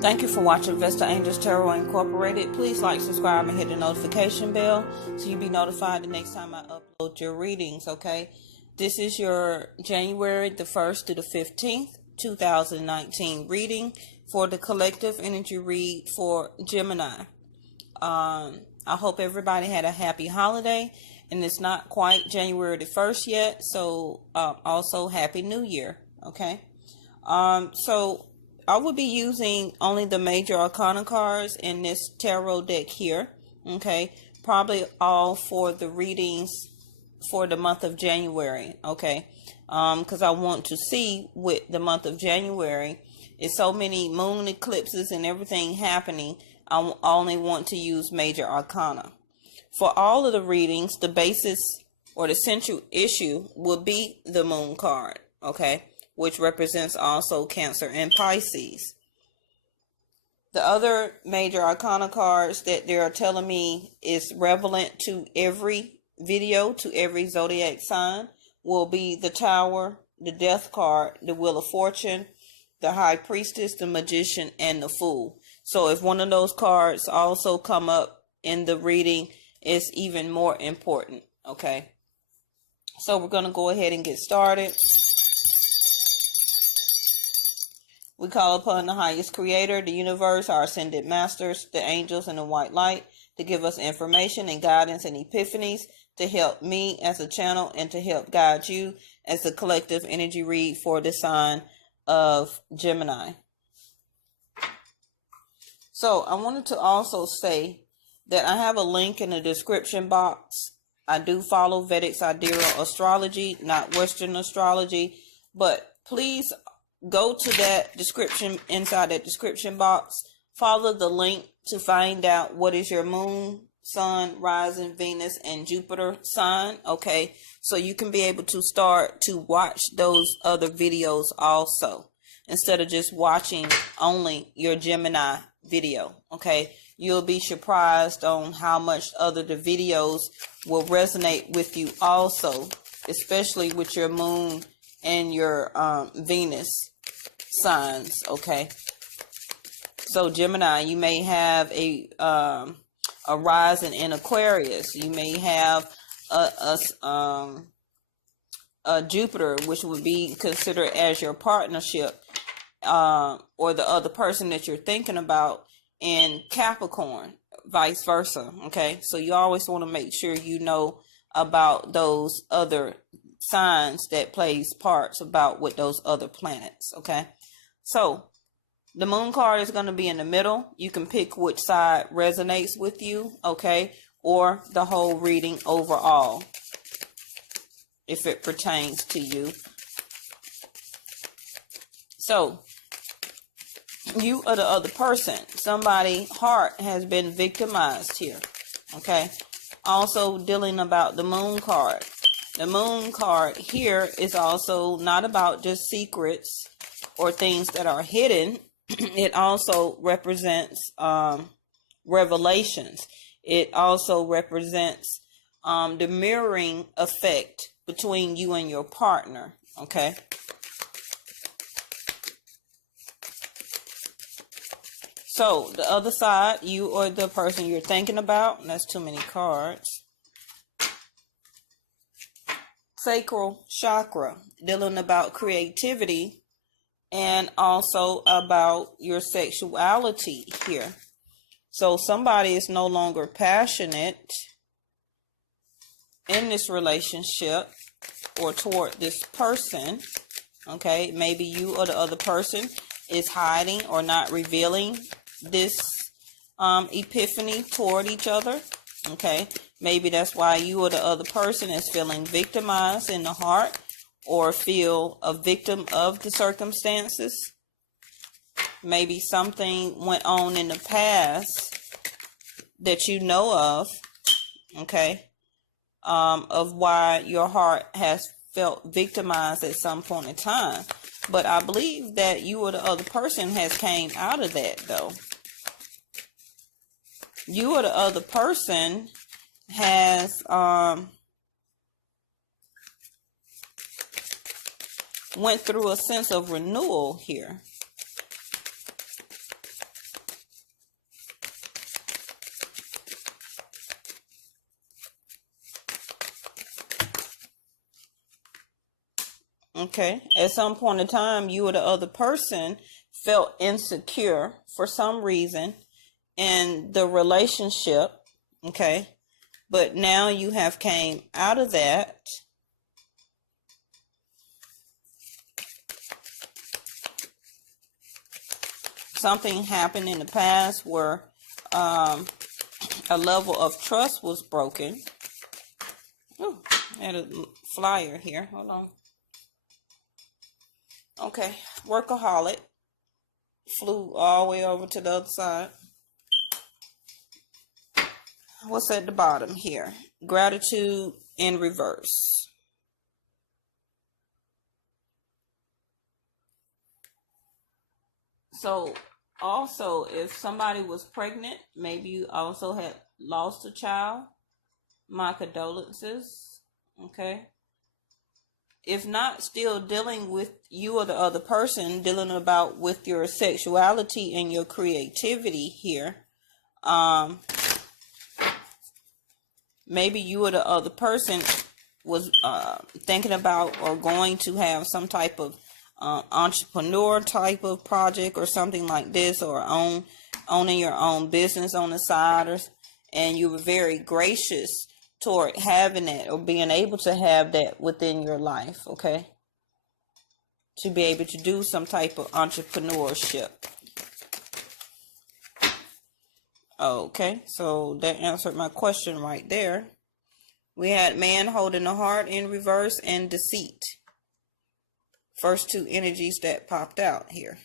Thank you for watching Vesta Angels Tarot Incorporated. Please like, subscribe, and hit the notification bell so you'll be notified the next time I upload your readings, okay? This is your January the 1st to the 15th, 2019 reading for the collective energy read for Gemini. I hope everybody had a happy holiday, and it's not quite January the 1st yet, so also Happy New Year, okay? So I will be using only the major arcana cards in this tarot deck here, okay? Probably all for the readings for the month of January, okay? Because I want to see with the month of January, it's so many moon eclipses and everything happening, I only want to use major arcana. For all of the readings, the basis or the central issue will be the moon card, okay? Which represents also Cancer and Pisces. The other major arcana cards that they are telling me is relevant to every video, to every zodiac sign, will be the Tower, the Death card, the Wheel of Fortune, the High Priestess, the Magician, and the Fool. So if one of those cards also come up in the reading, it's even more important, okay? So we're going to go ahead and get started. We call upon the highest creator, the universe, our ascended masters, the angels, and the white light to give us information and guidance and epiphanies to help me as a channel and to help guide you as a collective energy read for the sign of Gemini. So I wanted to also say that I have a link in the description box. I do follow Vedic Astrology, not Western astrology, but please go to that description, inside that description box, follow the link to find out what is your moon, sun, rising, Venus, and Jupiter sign, okay? So you can be able to start to watch those other videos also, instead of just watching only your Gemini video, okay? You'll be surprised on how much other the videos will resonate with you also, especially with your moon and your Venus signs, okay? So Gemini, you may have a rising in Aquarius. You may have a Jupiter, which would be considered as your partnership, or the other person that you're thinking about, in Capricorn, vice versa, okay? So you always want to make sure you know about those other signs that plays parts about with those other planets, okay? So the moon card is going to be in the middle. You can pick which side resonates with you, okay? Or the whole reading overall, if it pertains to you. So you are the other person. Somebody's heart has been victimized here, okay? Also dealing about the moon card. The moon card here is also not about just secrets or things that are hidden. It also represents revelations. It also represents the mirroring effect between you and your partner, okay? So the other side, you or the person you're thinking about, and that's too many cards. Sacral chakra, dealing about creativity and also about your sexuality here. So somebody is no longer passionate in this relationship or toward this person, okay? Maybe you or the other person is hiding or not revealing this epiphany toward each other, okay? Maybe that's why you or the other person is feeling victimized in the heart or feel a victim of the circumstances. Maybe something went on in the past that you know of, okay, of why your heart has felt victimized at some point in time. But I believe that you or the other person has came out of that, though. You or the other person has went through a sense of renewal here. Okay. At some point in time, you or the other person felt insecure for some reason in the relationship. Okay. But now you have came out of that. Something happened in the past where a level of trust was broken. Ooh, I had a flyer here. Hold on. Okay, workaholic. Flew all the way over to the other side. What's at the bottom here? Gratitude in reverse. So also, if somebody was pregnant, maybe you also had lost a child. My condolences. Okay. If not, still dealing with you or the other person, dealing about with your sexuality and your creativity here. Maybe you or the other person was thinking about or going to have some type of entrepreneur type of project or something like this, or owning your own business on the side, and you were very gracious toward having that or being able to have that within your life, okay? To be able to do some type of entrepreneurship. Okay, so that answered my question right there. We had man holding the heart in reverse and deceit. First two energies that popped out here.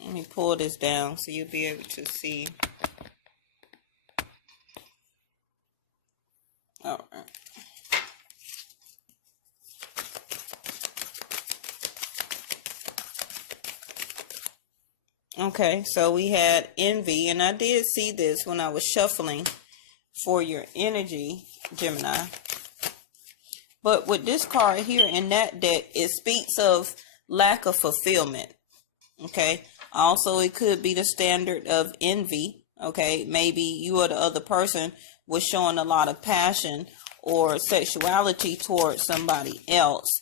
Let me pull this down so you'll be able to see. All right. Okay, so we had envy, and I did see this when I was shuffling for your energy, Gemini. But with this card here in that deck, it speaks of lack of fulfillment. Okay. Also, it could be the standard of envy. Okay. Maybe you or the other person was showing a lot of passion or sexuality towards somebody else,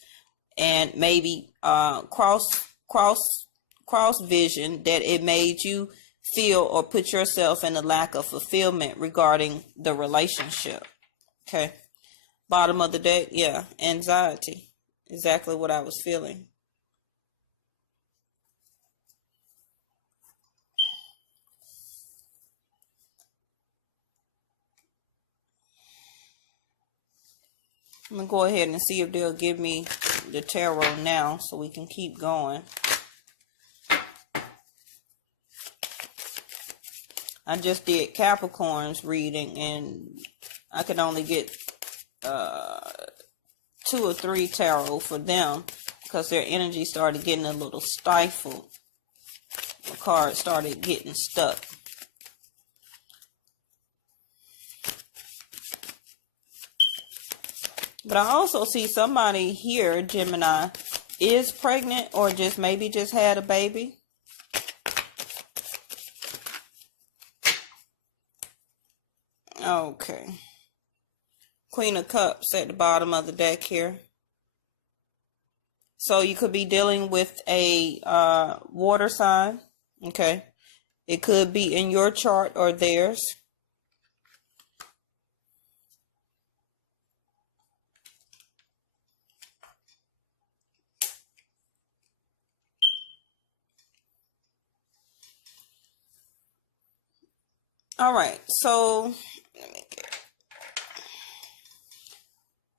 and maybe cross vision that it made you feel or put yourself in a lack of fulfillment regarding the relationship. Okay. Bottom of the deck, yeah, anxiety. Exactly what I was feeling. I'm going to go ahead and see if they'll give me the tarot now so we can keep going. I just did Capricorn's reading, and I could only get 2 or 3 tarot for them because their energy started getting a little stifled. The card started getting stuck. But I also see somebody here, Gemini, is pregnant or just maybe just had a baby. Okay. Queen of Cups at the bottom of the deck here. So you could be dealing with a water sign. Okay. It could be in your chart or theirs. All right. So let me get.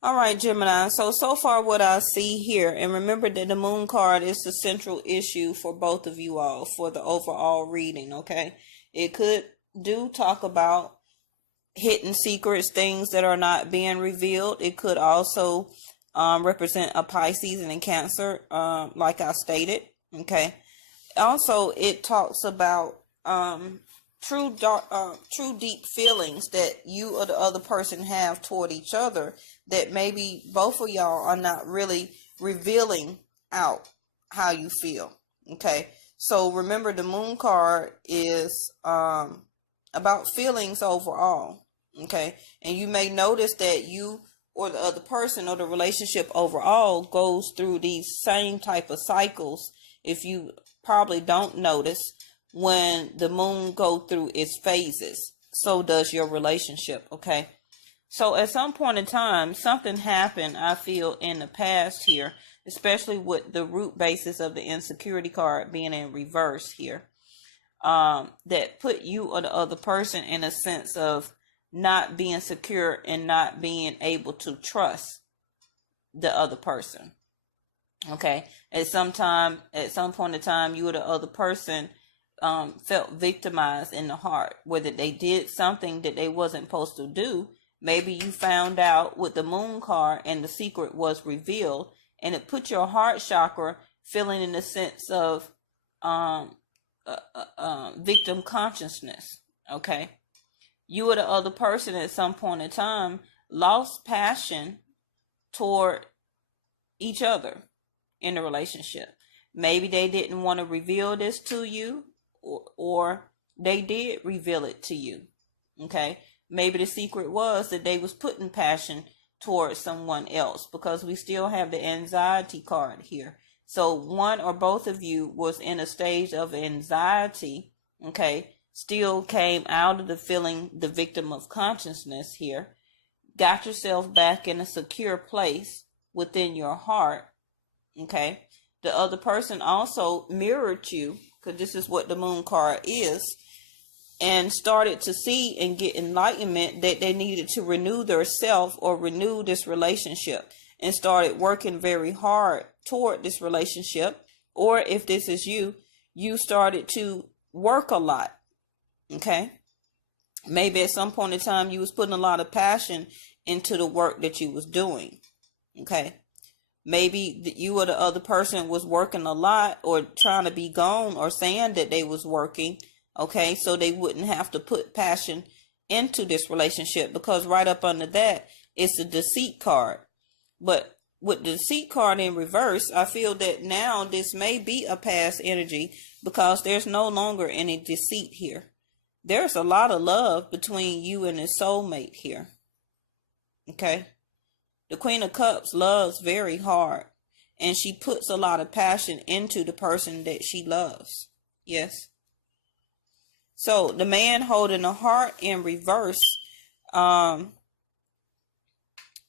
All right, Gemini. So far what I see here, and remember that the moon card is the central issue for both of you all for the overall reading, okay? It could talk about hidden secrets, things that are not being revealed. It could also represent a Pisces and a Cancer, like I stated, okay? Also, it talks about true deep feelings that you or the other person have toward each other that maybe both of y'all are not really revealing out how you feel. Okay. So remember, the moon card is about feelings overall. Okay. And you may notice that you or the other person or the relationship overall goes through these same type of cycles. If you probably don't notice, when the moon go through its phases, so does your relationship. Okay. So at some point in time, something happened, I feel, in the past here, especially with the root basis of the insecurity card being in reverse here, that put you or the other person in a sense of not being secure and not being able to trust the other person. Okay. At some point in time, you or the other person felt victimized in the heart, whether they did something that they wasn't supposed to do. Maybe you found out with the moon card and the secret was revealed, and it put your heart chakra feeling in the sense of victim consciousness. Okay. You or the other person at some point in time lost passion toward each other in the relationship. Maybe they didn't want to reveal this to you, or they did reveal it to you. Okay. Maybe the secret was that they was putting passion towards someone else, because we still have the anxiety card here. So one or both of you was in a stage of anxiety, okay, still came out of the feeling the victim of consciousness here, got yourself back in a secure place within your heart, okay. The other person also mirrored you, because this is what the moon card is, and started to see and get enlightenment that they needed to renew their self or renew this relationship, and started working very hard toward this relationship. Or if this is you, you started to work a lot. Okay. Maybe at some point in time you was putting a lot of passion into the work that you was doing. Okay. Maybe you or the other person was working a lot, or trying to be gone, or saying that they was working. Okay, so they wouldn't have to put passion into this relationship, because right up under that is the deceit card. But with the deceit card in reverse, I feel that now this may be a past energy, because there's no longer any deceit here. There's a lot of love between you and his soulmate here. Okay, the Queen of Cups loves very hard, and she puts a lot of passion into the person that she loves. Yes. So the man holding a heart in reverse,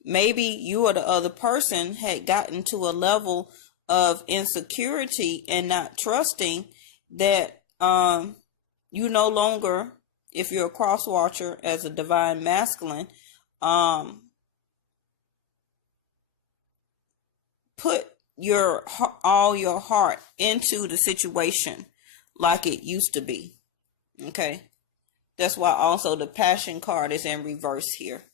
maybe you or the other person had gotten to a level of insecurity and not trusting that you no longer, if you're a cross watcher as a divine masculine, put all your heart into the situation like it used to be. Okay. That's why also the passion card is in reverse here.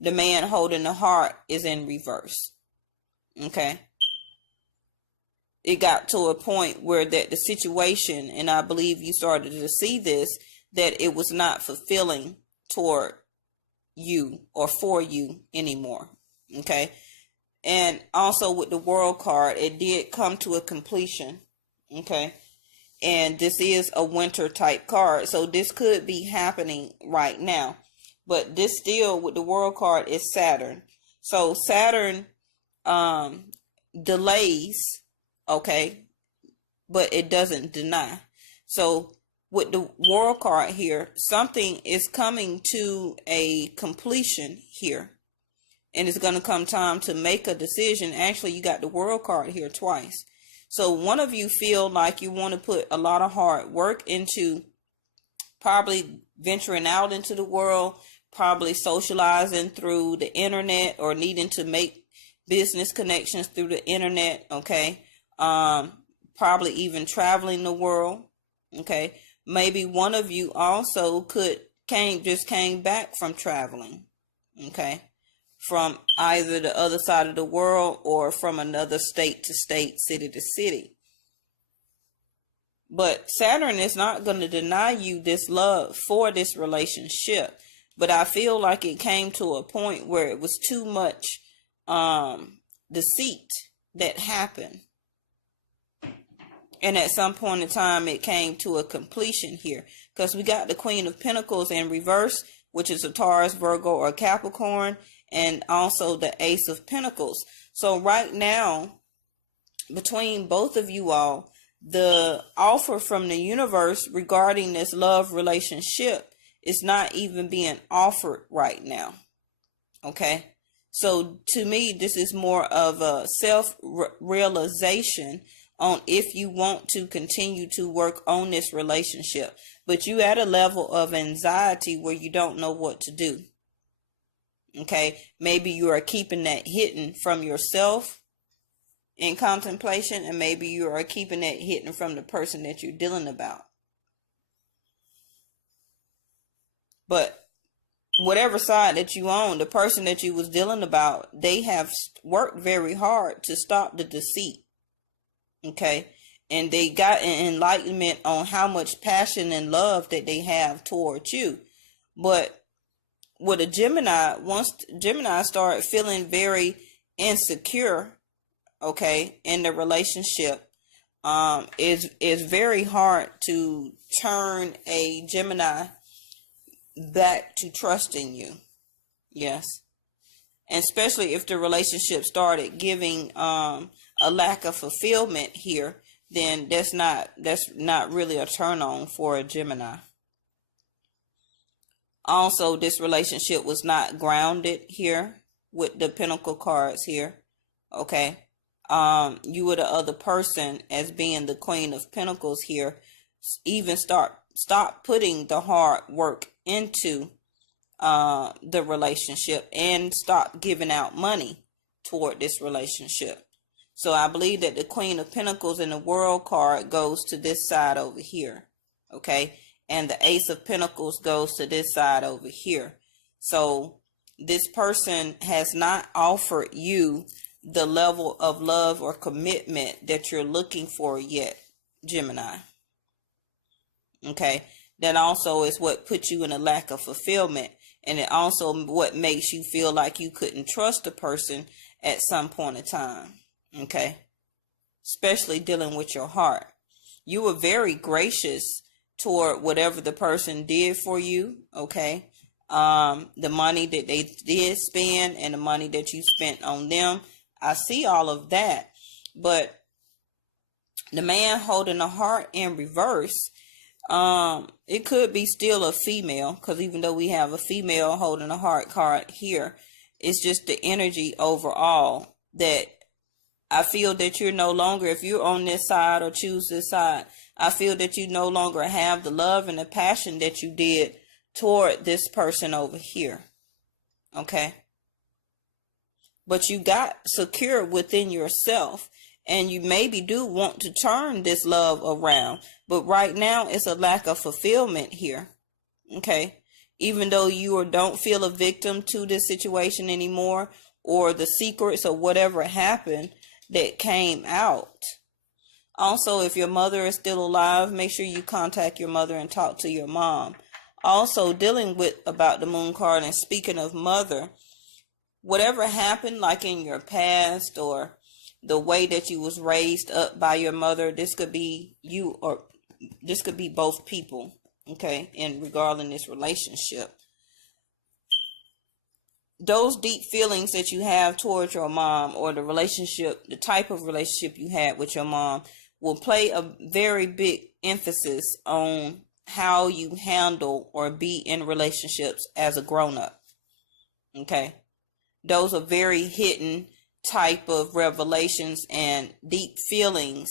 The man holding the heart is in reverse. Okay. It got to a point where that the situation, and I believe you started to see this, that it was not fulfilling toward you or for you anymore. Okay. And also with the World card, it did come to a completion. Okay. And this is a winter type card, so this could be happening right now. But this still, with the World card, is Saturn. So Saturn delays, okay, but it doesn't deny. So with the World card here, something is coming to a completion here. And it's going to come time to make a decision. Actually, you got the World card here twice. So one of you feel like you want to put a lot of hard work into probably venturing out into the world, probably socializing through the internet, or needing to make business connections through the internet. Okay. Probably even traveling the world. Okay. Maybe one of you also came back from traveling. Okay. From either the other side of the world or from another state to state, city to city. But Saturn is not going to deny you this love for this relationship. But I feel like it came to a point where it was too much deceit that happened. And at some point in time, it came to a completion here, because we got the Queen of Pentacles in reverse, which is a Taurus, Virgo, or Capricorn, and also the Ace of Pentacles. So right now, between both of you all, the offer from the universe regarding this love relationship is not even being offered right now. Okay? So to me, this is more of a self-realization on if you want to continue to work on this relationship. But you at a level of anxiety where you don't know what to do. Okay? Maybe you are keeping that hidden from yourself in contemplation, and maybe you are keeping that hidden from the person that you're dealing about. But whatever side that you on, the person that you was dealing about, they have worked very hard to stop the deceit. Okay? And they got an enlightenment on how much passion and love that they have towards you. But with a Gemini, once Gemini start feeling very insecure, okay, in the relationship, it's very hard to turn a Gemini back to trusting you. Yes. And especially if the relationship started giving a lack of fulfillment here, then that's not really a turn on for a Gemini. Also, this relationship was not grounded here with the Pentacle cards here. Okay. You were the other person, as being the Queen of Pentacles here, even stop putting the hard work into the relationship, and stop giving out money toward this relationship. So I believe that the Queen of Pentacles in the World card goes to this side over here. Okay. And the Ace of Pentacles goes to this side over here. So this person has not offered you the level of love or commitment that you're looking for yet, Gemini. Okay. That also is what puts you in a lack of fulfillment. And it also what makes you feel like you couldn't trust a person at some point in time. Okay. Especially dealing with your heart. You were very gracious toward whatever the person did for you. Okay. The money that they did spend and the money that you spent on them. I see all of that. But the man holding a heart in reverse, it could be still a female, because even though we have a female holding a heart card here, it's just the energy overall that I feel that you're no longer, if you're on this side or choose this side, I feel that you no longer have the love and the passion that you did toward this person over here. Okay. But you got secure within yourself, and you maybe do want to turn this love around. But right now, it's a lack of fulfillment here. Okay. Even though you don't feel a victim to this situation anymore, or the secrets or whatever happened that came out. Also, if your mother is still alive, make sure you contact your mother and talk to your mom. Also, dealing with about the moon card, and speaking of mother, whatever happened like in your past, or the way that you was raised up by your mother, this could be you, or this could be both people, okay, in regarding this relationship. Those deep feelings that you have towards your mom, or the relationship, the type of relationship you had with your mom, will play a very big emphasis on how you handle or be in relationships as a grown-up. Okay. Those are very hidden type of revelations and deep feelings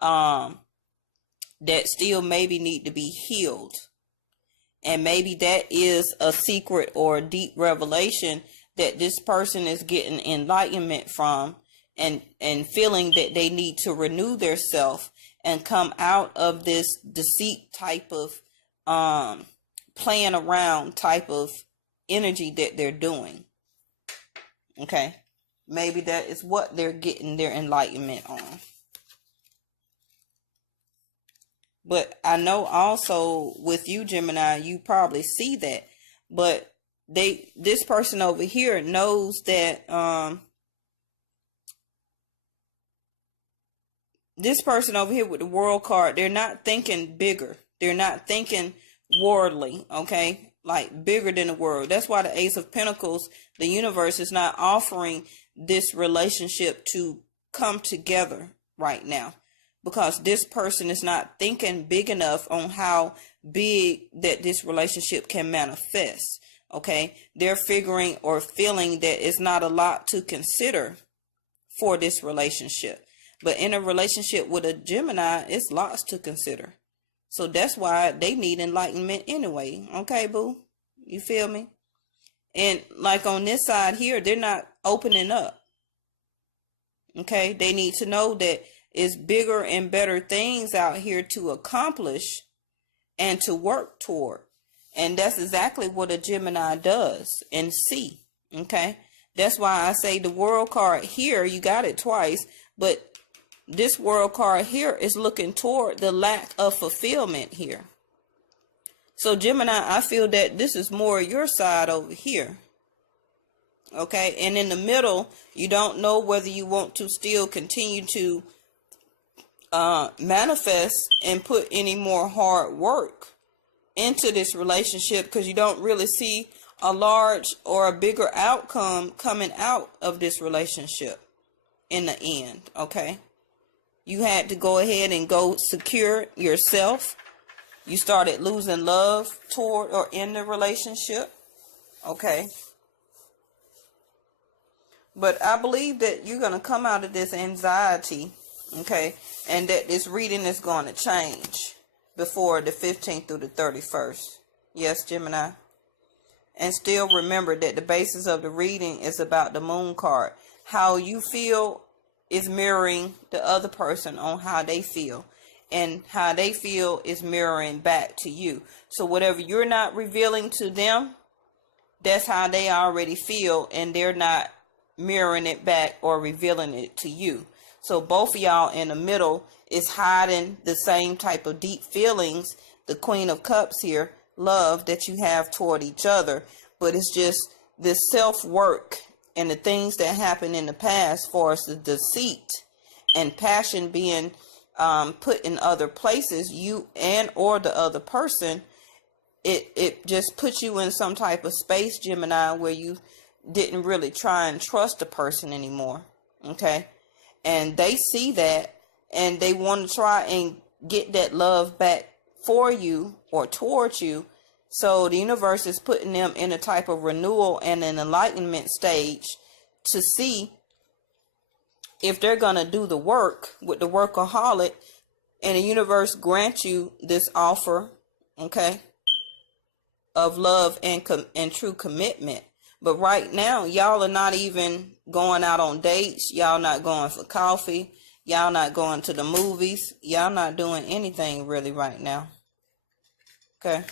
that still maybe need to be healed. And maybe that is a secret or a deep revelation that this person is getting enlightenment from, and feeling that they need to renew their self and come out of this deceit type of playing around type of energy that they're doing. Okay. Maybe that is what they're getting their enlightenment on. But I know also with you, Gemini, you probably see that. But this person over here knows that this person over here with the World card, they're not thinking bigger. They're not thinking worldly, okay? Like bigger than the world. That's why the Ace of Pentacles, the universe, is not offering this relationship to come together right now, because this person is not thinking big enough on how big that this relationship can manifest. Okay, they're figuring or feeling that it's not a lot to consider for this relationship. But in a relationship with a Gemini, it's lots to consider. So that's why they need enlightenment anyway. Okay, boo? You feel me? And like on this side here, they're not opening up. Okay, they need to know that it's bigger and better things out here to accomplish and to work toward. And that's exactly what a Gemini does and see. Okay, that's why I say the World card here, you got it twice, but this World card here is looking toward the lack of fulfillment here. So Gemini, I feel that this is more your side over here. Okay, and in the middle, you don't know whether you want to still continue to manifest and put any more hard work into this relationship, because you don't really see a large or a bigger outcome coming out of this relationship in the end. Okay, you had to go ahead and go secure yourself. You started losing love toward or in the relationship. Okay, but I believe that you're going to come out of this anxiety, okay, and that this reading is going to change before the 15th through the 31st. Yes, Gemini. And still remember that the basis of the reading is about the Moon card. How you feel is mirroring the other person on how they feel. And how they feel is mirroring back to you. So whatever you're not revealing to them, that's how they already feel, and they're not mirroring it back or revealing it to you. So both of y'all in the middle is hiding the same type of deep feelings, the Queen of Cups here, love that you have toward each other. But it's just this self-work and the things that happened in the past, for us, the deceit and passion being put in other places, you and or the other person, it just puts you in some type of space, Gemini, where you didn't really try and trust the person anymore. Okay, and they see that and they want to try and get that love back for you or towards you. So the universe is putting them in a type of renewal and an enlightenment stage to see if they're going to do the work with the workaholic, and the universe grants you this offer, okay, of love and true commitment. But right now, y'all are not even going out on dates. Y'all not going for coffee. Y'all not going to the movies. Y'all not doing anything really right now. Okay.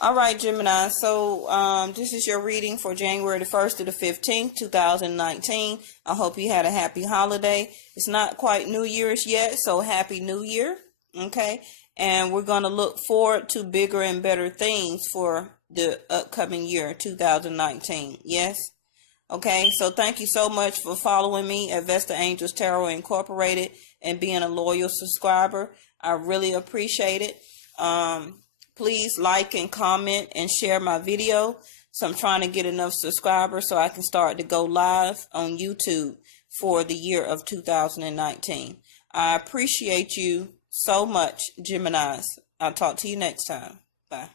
All right, Gemini. So this is your reading for January the 1st to the 15th, 2019. I hope you had a happy holiday. It's not quite New Year's yet, so happy New Year. Okay. And we're going to look forward to bigger and better things for the upcoming year, 2019. Yes. Okay. So thank you so much for following me at Vestaangelstarotinc Incorporated and being a loyal subscriber. I really appreciate it. Please like and comment and share my video. So I'm trying to get enough subscribers so I can start to go live on YouTube for the year of 2019. I appreciate you so much, Geminis. I'll talk to you next time. Bye.